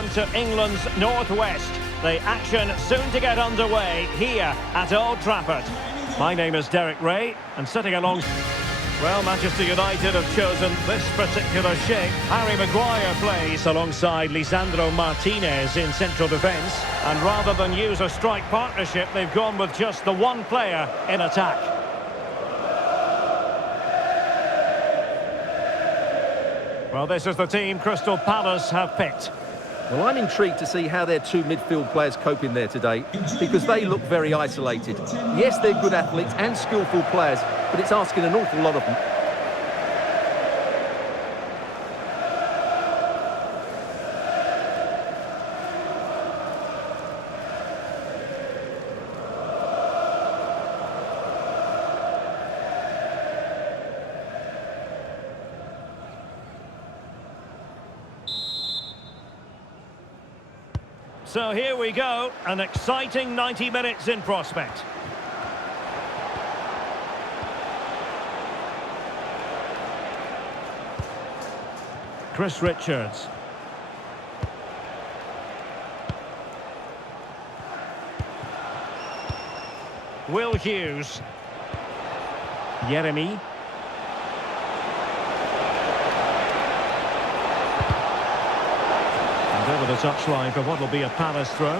on to England's northwest. The action soon to get underway here at Old Trafford. My name is Derek Ray, and sitting along... Well, Manchester United have chosen this particular shape. Harry Maguire plays alongside Lisandro Martinez in central defence. And rather than use a strike partnership, they've gone with just the one player in attack. Well, this is the team Crystal Palace have picked. Well, I'm intrigued to see how their two midfield players cope in there today, because they look very isolated. Yes, they're good athletes and skillful players, but it's asking an awful lot of them. So here we go, an exciting 90 minutes in prospect. Chris Richards. Will Hughes. Yeremy. Over the touchline for what will be a Palace throw.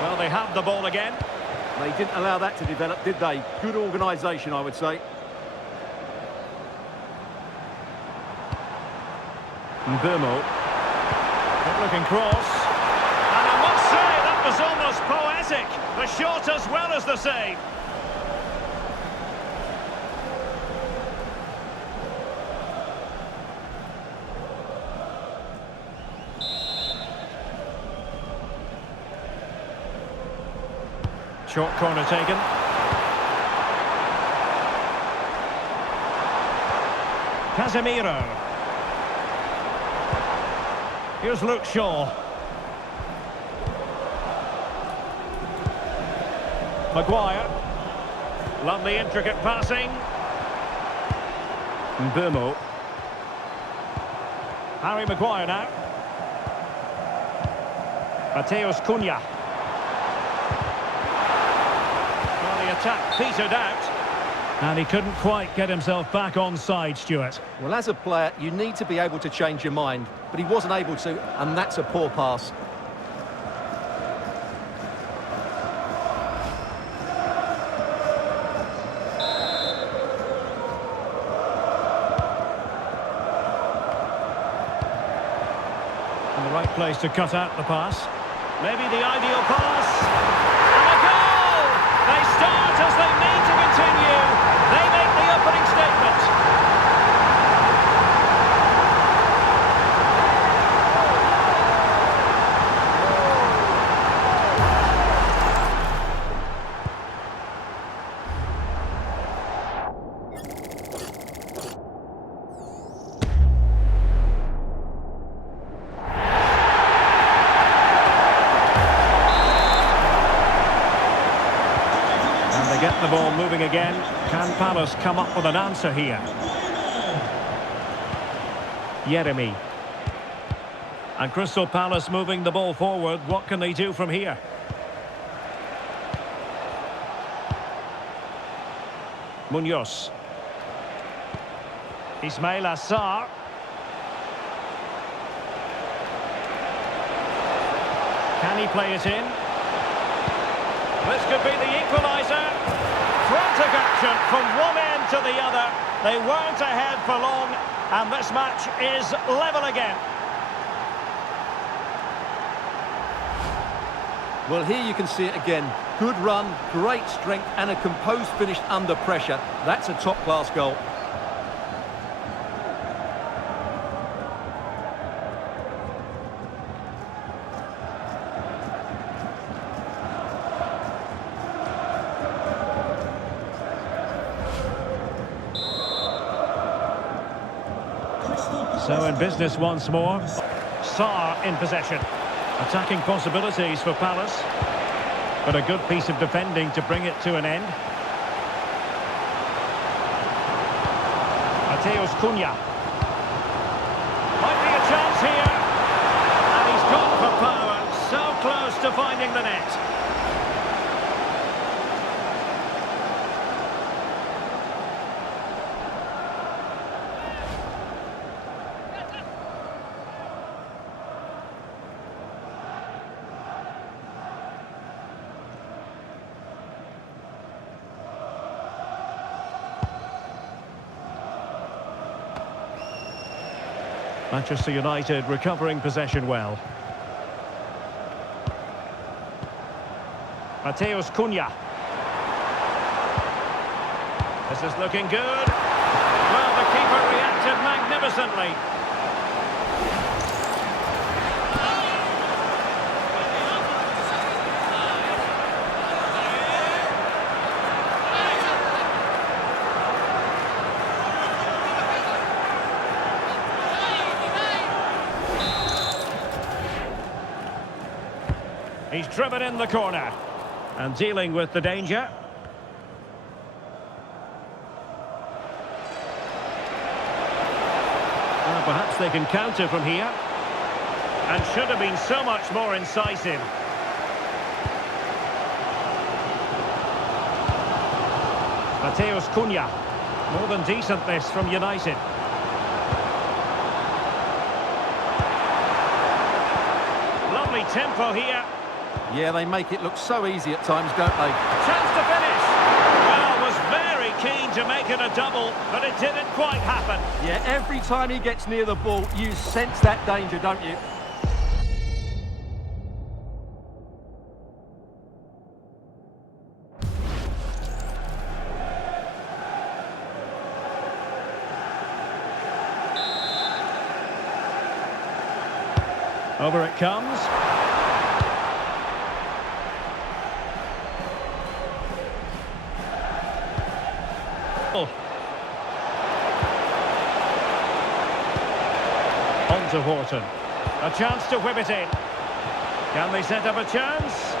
Well, they have the ball again. They didn't allow that to develop, did they? Good organisation, I would say. Mbumo. Good-looking cross. And I must say, that was almost poetic. The shot as well as the save. Short corner taken. Casemiro. Here's Luke Shaw. Maguire. Lovely intricate passing. Mbumo. Harry Maguire now. Mateus Cunha. Attack petered out, and he couldn't quite get himself back on side, Stuart. Well, as a player, you need to be able to change your mind, but he wasn't able to, and that's a poor pass. And the right place to cut out the pass. Maybe the ideal pass. They start as they need to continue. They make the opening statement. Get the ball moving again. Can Palace come up with an answer here? Yeremy. And Crystal Palace moving the ball forward. What can they do from here? Munoz. Ismail Assar. Can he play it in? This could be the equaliser. Frantic action from one end to the other. They weren't ahead for long, and this match is level again. Well, here you can see it again. Good run, great strength, and a composed finish under pressure. That's a top-class goal. So in business once more. Sarr in possession. Attacking possibilities for Palace. But a good piece of defending to bring it to an end. Mateus Cunha. Might be a chance here. And he's gone for power. So close to finding the net. Manchester United recovering possession well. Mateus Cunha. This is looking good. Well, the keeper reacted magnificently. He's driven in the corner and dealing with the danger. Perhaps they can counter from here. And should have been so much more incisive. Mateus Cunha. More than decent this from United. Lovely tempo here. Yeah, they make it look so easy at times, don't they? Chance to finish. Well, was very keen to make it a double, but it didn't quite happen. Yeah, every time he gets near the ball, you sense that danger, don't you? Over it comes. On to Horton. A chance to whip it in. Can they set up a chance?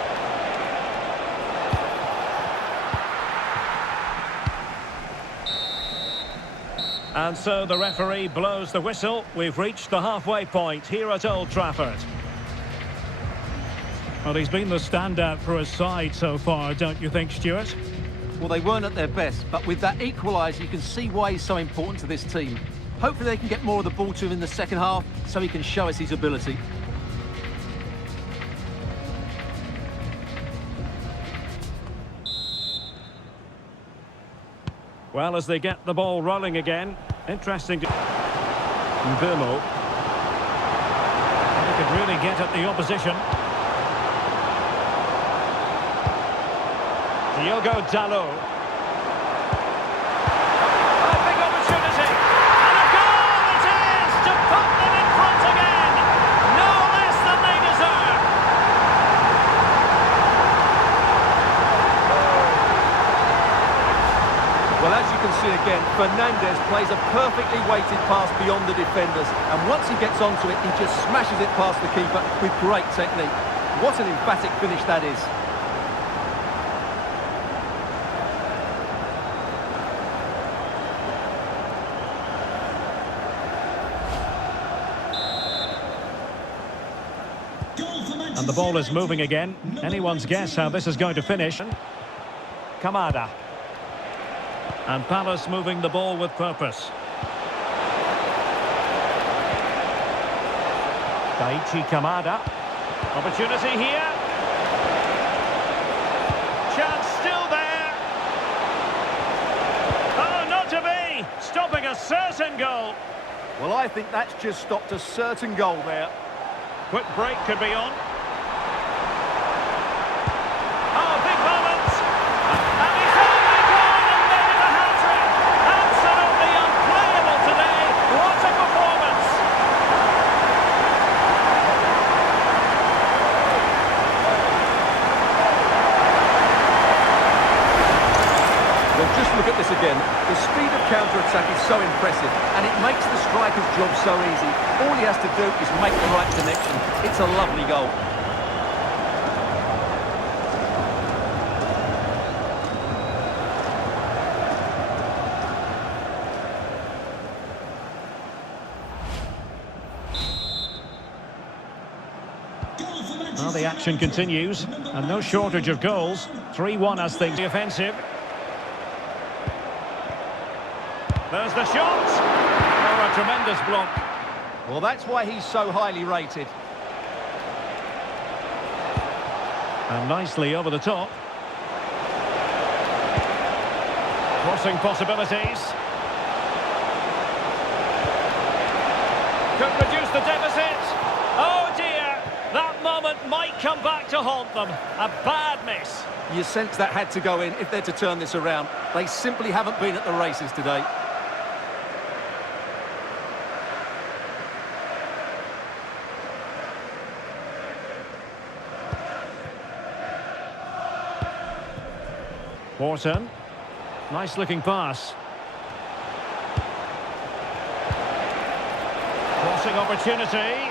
And so the referee blows the whistle. We've reached the halfway point here at Old Trafford. Well, he's been the standout for his side so far, don't you think, Stuart? Well, they weren't at their best, but with that equaliser, you can see why he's so important to this team. Hopefully they can get more of the ball to him in the second half so he can show us his ability. Well, as they get the ball rolling again, interesting to... Mbumo. He could really get at the opposition. Diogo Dalot. A big opportunity. And a goal it is to put them in front again. No less than they deserve. Well, as you can see again, Fernandes plays a perfectly weighted pass beyond the defenders. And once he gets onto it, he just smashes it past the keeper with great technique. What an emphatic finish that is. And the ball is moving again. Anyone's guess how this is going to finish. Kamada. And Palace moving the ball with purpose. Daichi Kamada. Opportunity here. Chance still there. Oh, not to be. Stopping a certain goal. Well, I think that's just stopped a certain goal there. Quick break could be on. Oh, big moment! And he's only gone and made it a hat-trick! Absolutely unplayable today! What a performance! Well, just look at this again. The speed of counter-attack is so impressive, and it makes the striker's job so easy. All he has to do is make the right connection. It's a lovely goal. Well, the action continues, and no shortage of goals. 3-1 as things the offensive. There's the shot! Oh, a tremendous block. Well, that's why he's so highly rated. And nicely over the top. Crossing possibilities. Could reduce the deficit. Oh dear, that moment might come back to haunt them. A bad miss. You sense that had to go in if they're to turn this around. They simply haven't been at the races today. Wharton. Nice looking pass. Crossing opportunity.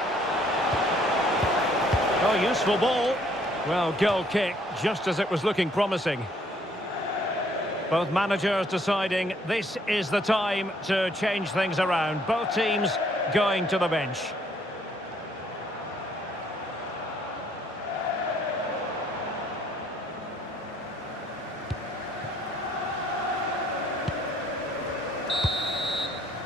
Oh, useful ball. Well, goal kick, just as it was looking promising. Both managers deciding this is the time to change things around. Both teams going to the bench.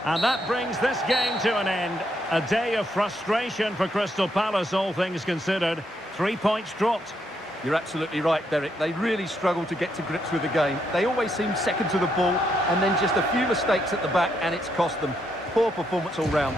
And that brings this game to an end. A day of frustration for Crystal Palace, all things considered. 3 points dropped. You're absolutely right, Derek. They really struggled to get to grips with the game. They always seem second to the ball, and then just a few mistakes at the back, and it's cost them. Poor performance all round.